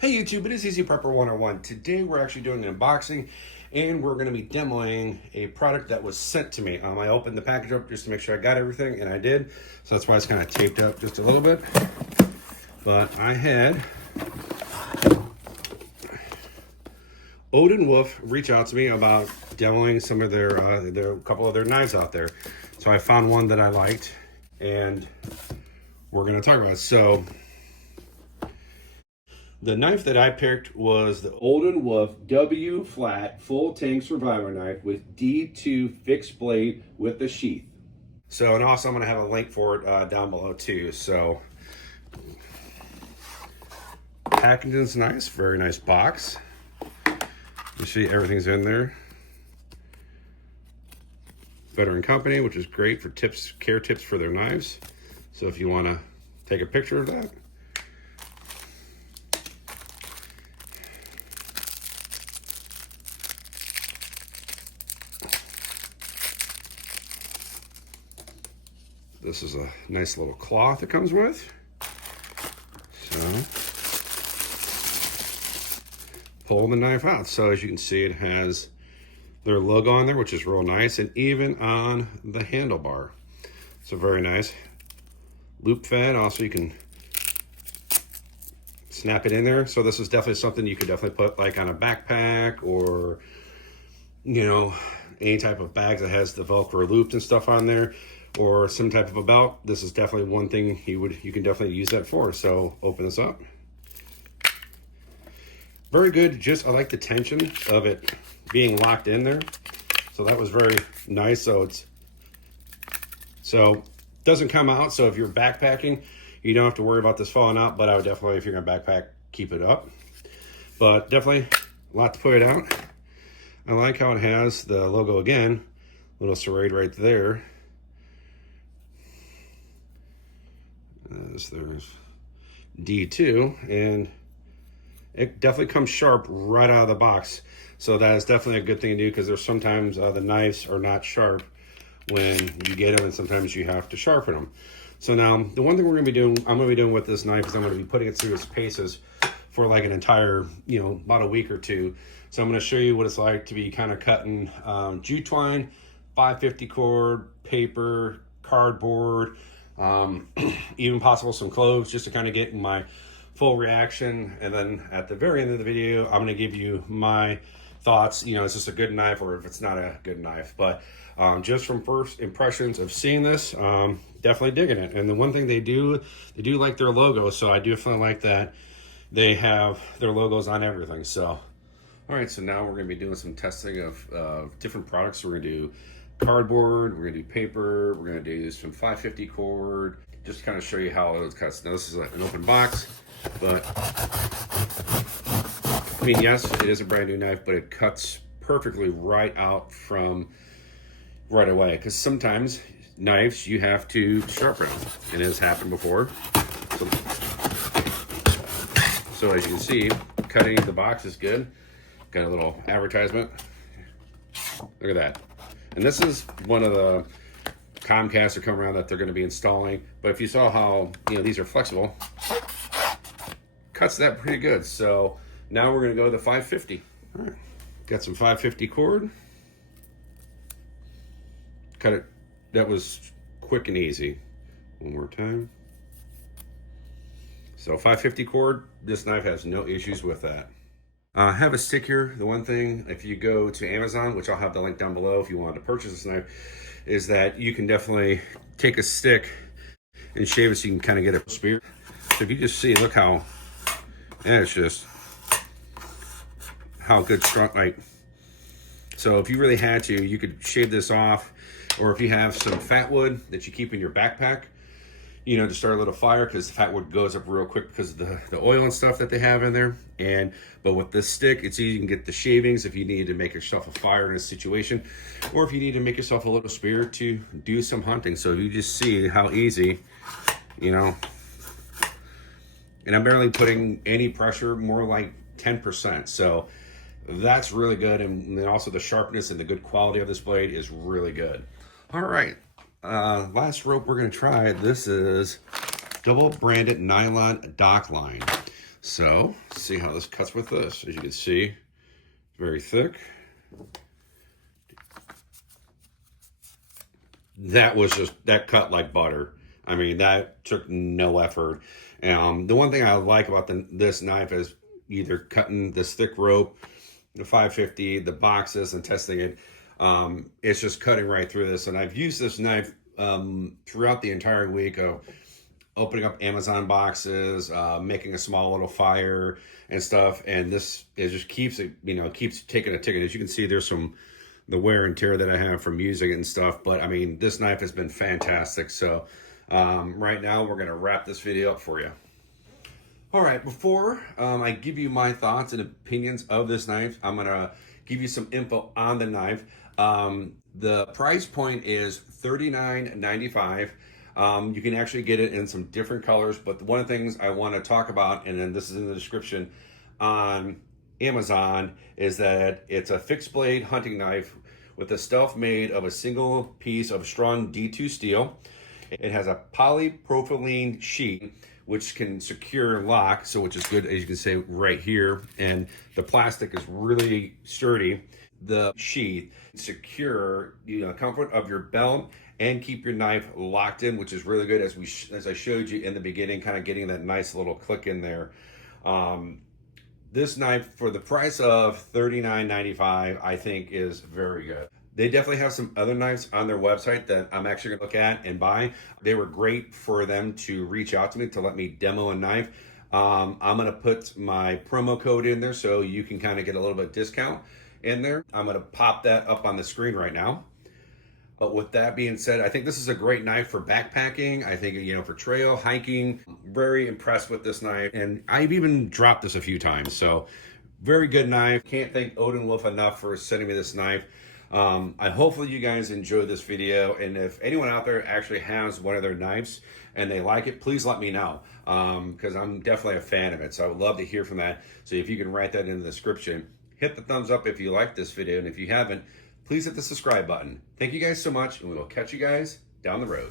Hey YouTube, it is Easy Prepper 101. Today we're actually doing an unboxing and we're going to be demoing a product that was sent to me. I opened the package up just to make sure I got everything, and I did. So that's why it's kind of taped up just a little bit. But I had ODENWOLF reach out to me about demoing some of their couple of their knives out there. So I found one that I liked and we're going to talk about it. So the knife that I picked was the ODENWOLF W flat full Tang survivor knife with D2 fixed blade with the sheath. So, and also I'm going to have a link for it down below too. So packaging's nice, very nice box. You see everything's in there. Veteran company, which is great for tips, care tips for their knives. So if you want to take a picture of that. This is a nice little cloth it comes with. So pull the knife out. So as you can see, it has their logo on there, which is real nice, and even on the handlebar. So very nice. Loop fed, also you can snap it in there. So this is definitely something you could definitely put like on a backpack, or you know, any type of bag that has the Velcro loops and stuff on there, or some type of a belt. This is definitely one thing you can definitely use that for. So open this up. Very good. Just I like the tension of it being locked in there. So that was very nice. So doesn't come out. So if you're backpacking, you don't have to worry about this falling out, but I would definitely, if you're gonna backpack, keep it up. But definitely a lot to put it out. I like how it has the logo again, little serrate right there. There's D2, and it definitely comes sharp right out of the box. So that is definitely a good thing to do, because there's sometimes the knives are not sharp when you get them, and sometimes you have to sharpen them. So now the one thing I'm going to be doing with this knife is I'm going to be putting it through its paces for like an entire, about a week or two. So I'm going to show you what it's like to be kind of cutting jute twine, 550 cord, paper, cardboard, even possible some clothes, just to kind of get my full reaction. And then at the very end of the video, I'm going to give you my thoughts. Is this a good knife or if it's not a good knife? But just from first impressions of seeing this, definitely digging it. And the one thing they do like their logo. So I do definitely like that they have their logos on everything. So all right, so now we're going to be doing some testing of different products. So we're going to do cardboard, we're going to do paper, we're going to do some 550 cord, just to kind of show you how it cuts. Now this is an open box, but I mean, yes, it is a brand new knife, but it cuts perfectly right out from right away, because sometimes knives you have to sharpen them, and it has happened before. So as you can see, cutting the box is good. Got a little advertisement. Look at that. And this is one of the Comcast that come around that they're going to be installing. But if you saw how, these are flexible, cuts that pretty good. So now we're going to go to the 550. All right. Got some 550 cord. Cut it. That was quick and easy. One more time. So 550 cord, this knife has no issues with that. I have a stick here. The one thing, if you go to Amazon, which I'll have the link down below if you want to purchase this knife, is that you can definitely take a stick and shave it so you can kind of get a spear. So if you just see, look how, and it's just how good strong, like, so if you really had to, you could shave this off, or if you have some fat wood that you keep in your backpack, to start a little fire, because the fat wood goes up real quick because of the oil and stuff that they have in there. But with this stick, it's easy. You can get the shavings if you need to make yourself a fire in a situation, or if you need to make yourself a little spear to do some hunting. So you just see how easy, and I'm barely putting any pressure, more like 10%. So that's really good. And then also the sharpness and the good quality of this blade is really good. All right. Last rope we're going to try, this is double branded nylon dock line. So see how this cuts with this. As you can see, it's very thick. That cut like butter. I mean, that took no effort. The one thing I like about this knife is either cutting this thick rope, the 550, the boxes, and testing it. It's just cutting right through this. And I've used this knife throughout the entire week of opening up Amazon boxes, making a small little fire and stuff. And this, it just keeps it, keeps taking a ticket. As you can see, there's the wear and tear that I have from using it and stuff. But I mean, this knife has been fantastic. So right now we're gonna wrap this video up for you. All right, before I give you my thoughts and opinions of this knife, I'm gonna give you some info on the knife. The price point is $39.95. You can actually get it in some different colors, but one of the things I want to talk about, and then this is in the description on Amazon, is that it's a fixed blade hunting knife with a stealth made of a single piece of strong D2 steel. It has a polypropylene sheath which can secure and lock, so which is good, as you can see right here, and the plastic is really sturdy. The sheath secure comfort of your belt and keep your knife locked in, which is really good, as I showed you in the beginning, kind of getting that nice little click in there. This knife, for the price of $39.95, I think is very good. They definitely have some other knives on their website that I'm actually gonna look at and buy. They were great for them to reach out to me to let me demo a knife. I'm gonna put my promo code in there so you can kind of get a little bit of discount in there. I'm gonna pop that up on the screen right now. But with that being said, I think this is a great knife for backpacking. I think, for trail, hiking. Very impressed with this knife. And I've even dropped this a few times. So very good knife. Can't thank ODENWOLF enough for sending me this knife. Hopefully you guys enjoyed this video. And if anyone out there actually has one of their knives and they like it, please let me know. Because I'm definitely a fan of it. So I would love to hear from that. So if you can write that in the description. Hit the thumbs up if you like this video. And if you haven't, please hit the subscribe button. Thank you guys so much, and we will catch you guys down the road.